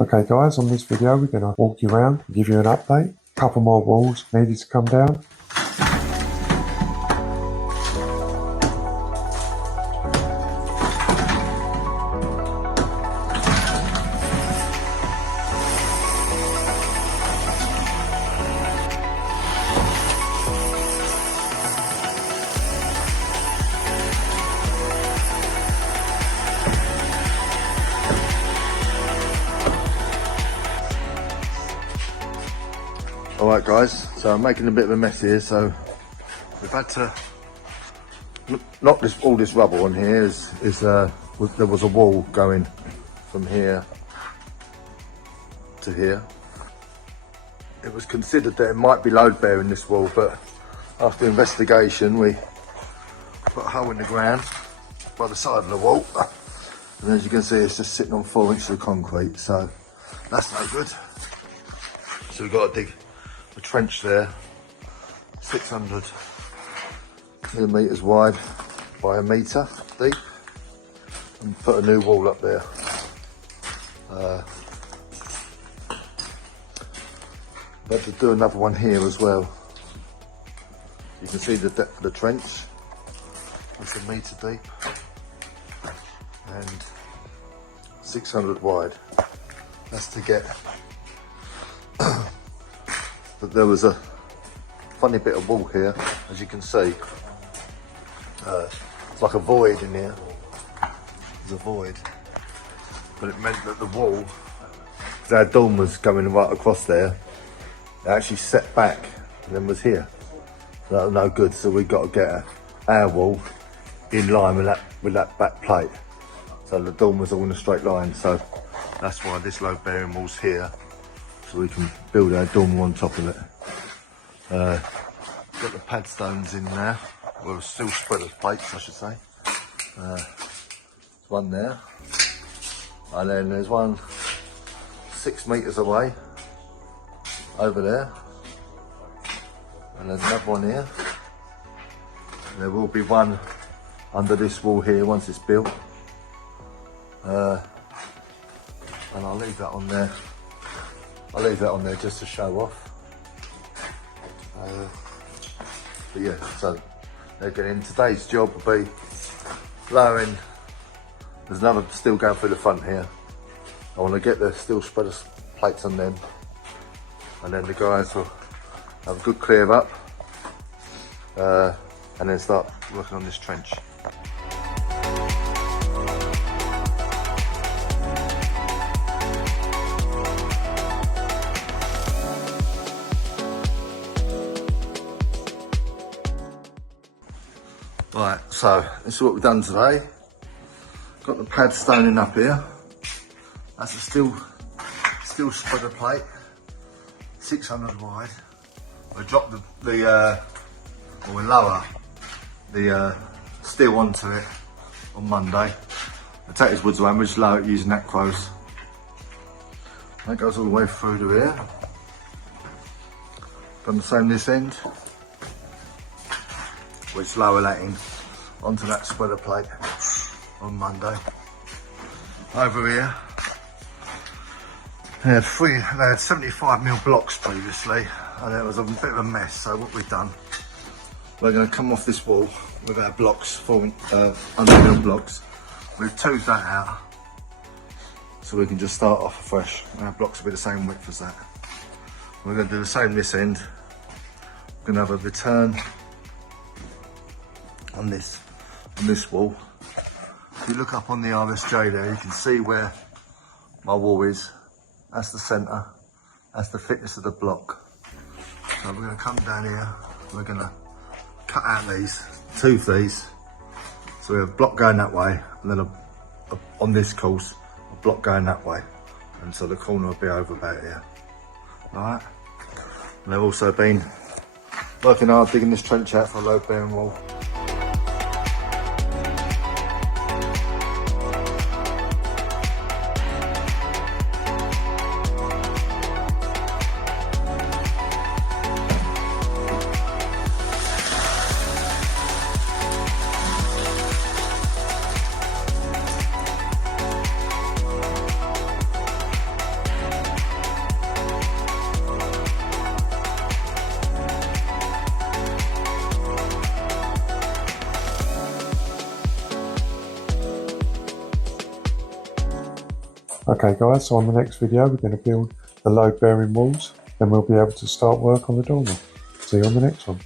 Okay guys, on this video we're going to walk you around and give you an update. A couple more walls needed to come down. Alright guys, so I'm making a bit of a mess here, so we've had to knock all this rubble on here. There was a wall going from here to here. It was considered that it might be load bearing, this wall, but after investigation we put a hole in the ground by the side of the wall, and as you can see it's just sitting on 4 inches of concrete, so that's no good. So we've got to dig a trench there, 600 millimetres wide by a metre deep, and put a new wall up there. We have to do another one here as well. You can see the depth of the trench. It's a metre deep and 600 wide. That's to get. But there was a funny bit of wall here, as you can see. It's like a void in here. There's a void, but it meant that the wall, because our dorm was going right across there, it actually set back and then was here. So that was no good. So we got to get our wall in line with that back plate. So the dorm was all in a straight line. So that's why this load bearing wall's here. So we can build our dormer on top of it. Got the pad stones in there, well, still spreader plates I should say. One there, and then there's one 6 metres away over there, and there's another one here. And there will be one under this wall here once it's built, and I'll leave that on there. I'll leave that on there just to show off. But yeah, so again, today's job will be lowering. There's another steel going through the front here. I want to get the steel spreader plates on them, and then the guys will have a good clear up, and then start working on this trench. Right, so this is what we've done today. Got the pad stoning up here. That's a steel spreader plate, 600 wide. We drop or we lower the steel onto it on Monday. I take this wood away, we just lower it using acros. That goes all the way through to here. Done the same this end. Which lower that in onto that spreader plate on Monday. Over here, they had 75mm blocks previously, and it was a bit of a mess. So what we've done, we're going to come off this wall with our blocks, 100mm blocks. We've toothed that out, so we can just start off afresh. Our blocks will be the same width as that. We're going to do the same this end. We're going to have a return on this wall. If you look up on the RSJ there, you can see where my wall is. That's the centre. That's the thickness of the block. So we're going to come down here. We're going to cut out these, tooth these. So we have a block going that way, and then on this course, a block going that way. And so the corner will be over about here. Alright. And they've also been working hard digging this trench out for a load bearing wall. Okay guys, so on the next video we're going to build the load bearing walls, then we'll be able to start work on the dormer. See you on the next one.